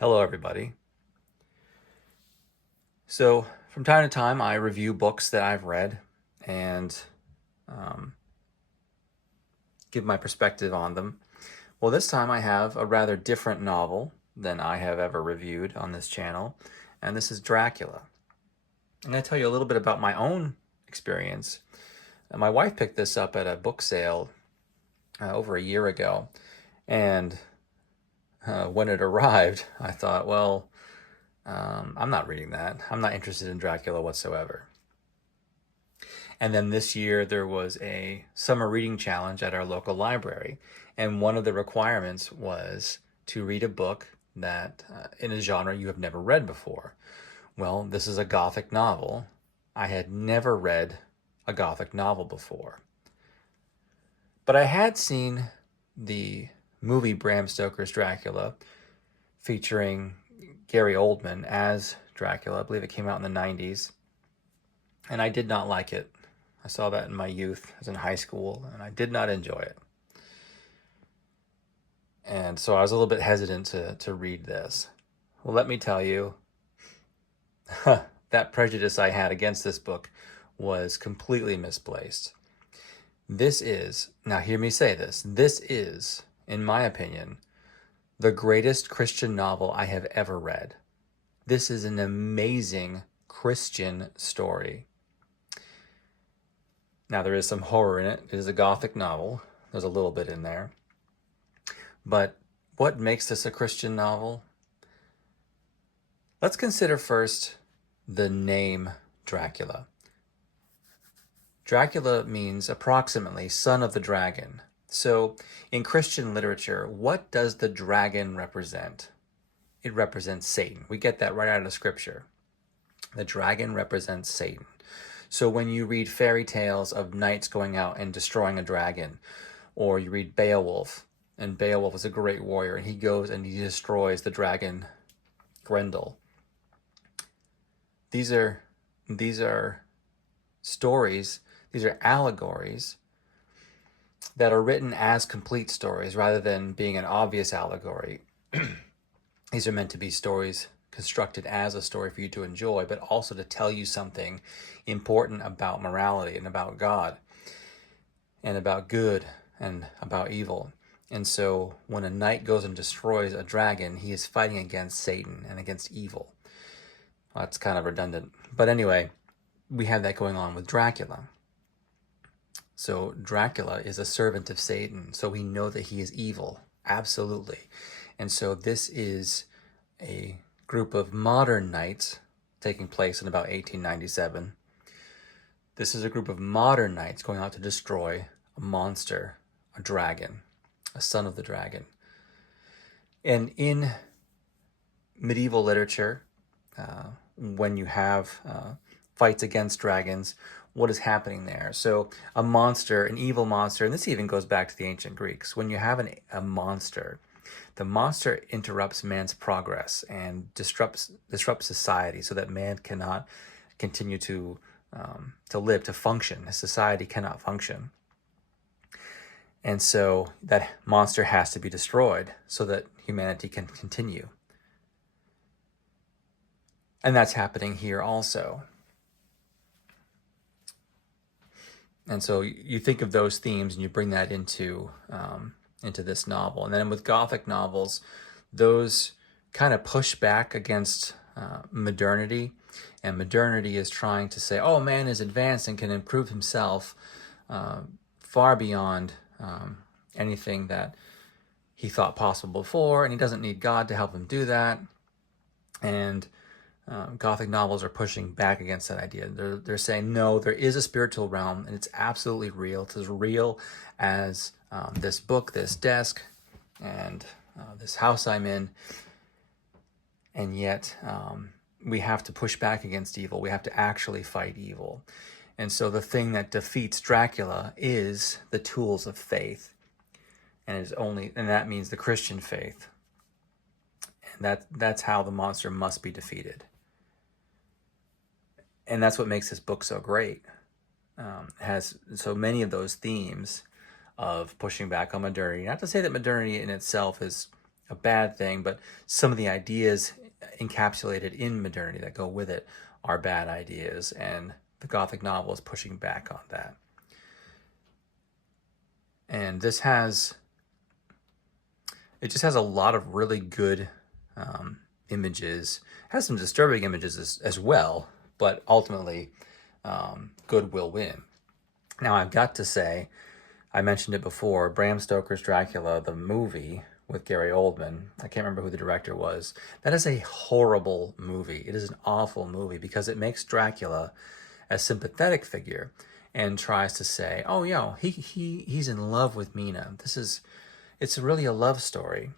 Hello, everybody. So, from time to time, I review books that I've read and um, give my perspective on them. Well, this time I have a rather different novel than I have ever reviewed on this channel, and this is Dracula. I'm going to tell you a little bit about my own experience. My wife picked this up at a book sale over a year ago, and when it arrived, I thought, well, I'm not reading that. I'm not interested in Dracula whatsoever. And then this year there was a summer reading challenge at our local library. And one of the requirements was to read a book that in a genre you have never read before. Well, this is a gothic novel. I had never read a gothic novel before. But I had seen the movie Bram Stoker's Dracula featuring Gary Oldman as Dracula. I believe it came out in the 90s. And I did not like it. I saw that in my youth. I was in high school, and I did not enjoy it. And so I was a little bit hesitant to read this. Well, let me tell you, that prejudice I had against this book was completely misplaced. This is, now hear me say this is, in my opinion, the greatest Christian novel I have ever read. This is an amazing Christian story. Now, there is some horror in it. It is a gothic novel. There's a little bit in there. But what makes this a Christian novel? Let's consider first the name Dracula. Dracula means approximately son of the dragon. So in Christian literature, what does the dragon represent? It represents Satan. We get that right out of Scripture. The dragon represents Satan. So when you read fairy tales of knights going out and destroying a dragon, or you read Beowulf, and Beowulf is a great warrior, and he goes and he destroys the dragon Grendel. These are stories, these are allegories that are written as complete stories rather than being an obvious allegory. These are meant to be stories constructed as a story for you to enjoy, but also to tell you something important about morality and about God and about good and about evil. And so when a knight goes and destroys a dragon, he is fighting against Satan and against evil. Well, that's kind of redundant. But anyway, we have that going on with Dracula. So Dracula is a servant of Satan, so we know that he is evil, absolutely. And so this is a group of modern knights taking place in about 1897. This is a group of modern knights going out to destroy a monster, a dragon, a son of the dragon. And in medieval literature, when you have fights against dragons, what is happening there? So a monster, an evil monster, and this even goes back to the ancient Greeks. When you have a monster, the monster interrupts man's progress and disrupts society so that man cannot continue to live, to function. His society cannot function. And so that monster has to be destroyed so that humanity can continue. And that's happening here also. And so you think of those themes and you bring that into this novel. And then with Gothic novels, those kind of push back against modernity. And modernity is trying to say, oh, man is advanced and can improve himself far beyond anything that he thought possible before. And he doesn't need God to help him do that. And Gothic novels are pushing back against that idea. They're saying, no, there is a spiritual realm, and it's absolutely real. It's as real as this book, this desk, and this house I'm in. And yet, we have to push back against evil. We have to actually fight evil. And so the thing that defeats Dracula is the tools of faith. And that means the Christian faith. And that's how the monster must be defeated. And that's what makes this book so great. It has so many of those themes of pushing back on modernity. Not to say that modernity in itself is a bad thing, but some of the ideas encapsulated in modernity that go with it are bad ideas, and the Gothic novel is pushing back on that. And this has, it just has a lot of really good images. It has some disturbing images as well, but ultimately good will win. Now, I've got to say, I mentioned it before, Bram Stoker's Dracula, the movie with Gary Oldman, I can't remember who the director was, that is a horrible movie. It is an awful movie because it makes Dracula a sympathetic figure and tries to say, oh, he's in love with Mina. It's really a love story.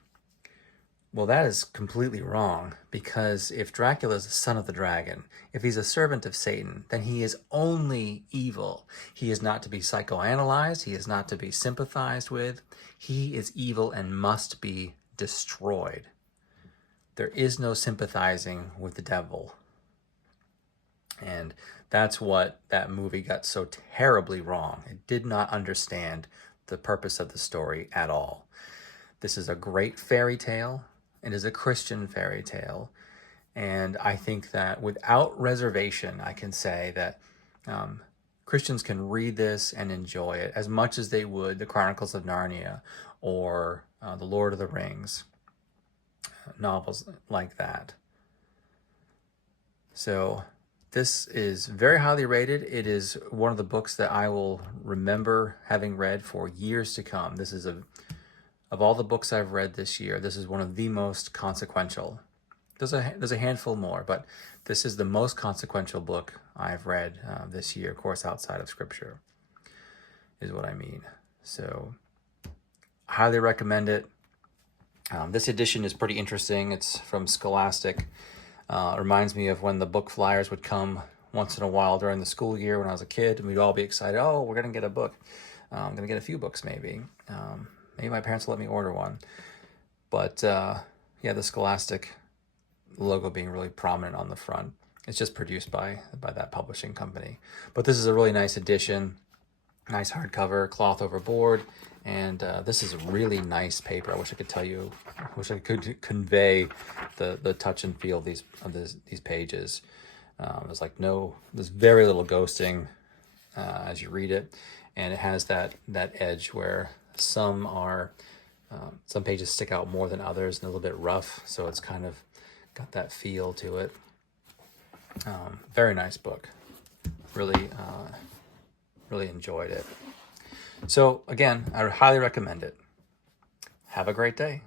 Well, that is completely wrong, because if Dracula is the son of the dragon, if he's a servant of Satan, then he is only evil. He is not to be psychoanalyzed. He is not to be sympathized with. He is evil and must be destroyed. There is no sympathizing with the devil. And that's what that movie got so terribly wrong. It did not understand the purpose of the story at all. This is a great fairy tale. It is a Christian fairy tale. And I think that without reservation, I can say that Christians can read this and enjoy it as much as they would the Chronicles of Narnia or the Lord of the Rings, novels like that. So this is very highly rated. It is one of the books that I will remember having read for years to come. This is of all the books I've read this year, this is one of the most consequential. There's a handful more, but this is the most consequential book I've read this year, of course, outside of Scripture, is what I mean. So, highly recommend it. This edition is pretty interesting. It's from Scholastic. It reminds me of when the book flyers would come once in a while during the school year when I was a kid, and we'd all be excited, oh, we're going to get a book. I'm going to get a few books, maybe. Maybe my parents will let me order one. But the Scholastic logo being really prominent on the front. It's just produced by that publishing company. But this is a really nice edition. Nice hardcover, cloth over board. And this is a really nice paper. I wish I could convey the touch and feel of these pages. There's very little ghosting as you read it. And it has that edge where some pages stick out more than others and a little bit rough, so it's kind of got that feel to it. Very nice book. Really enjoyed it. So again, I highly recommend it. Have a great day.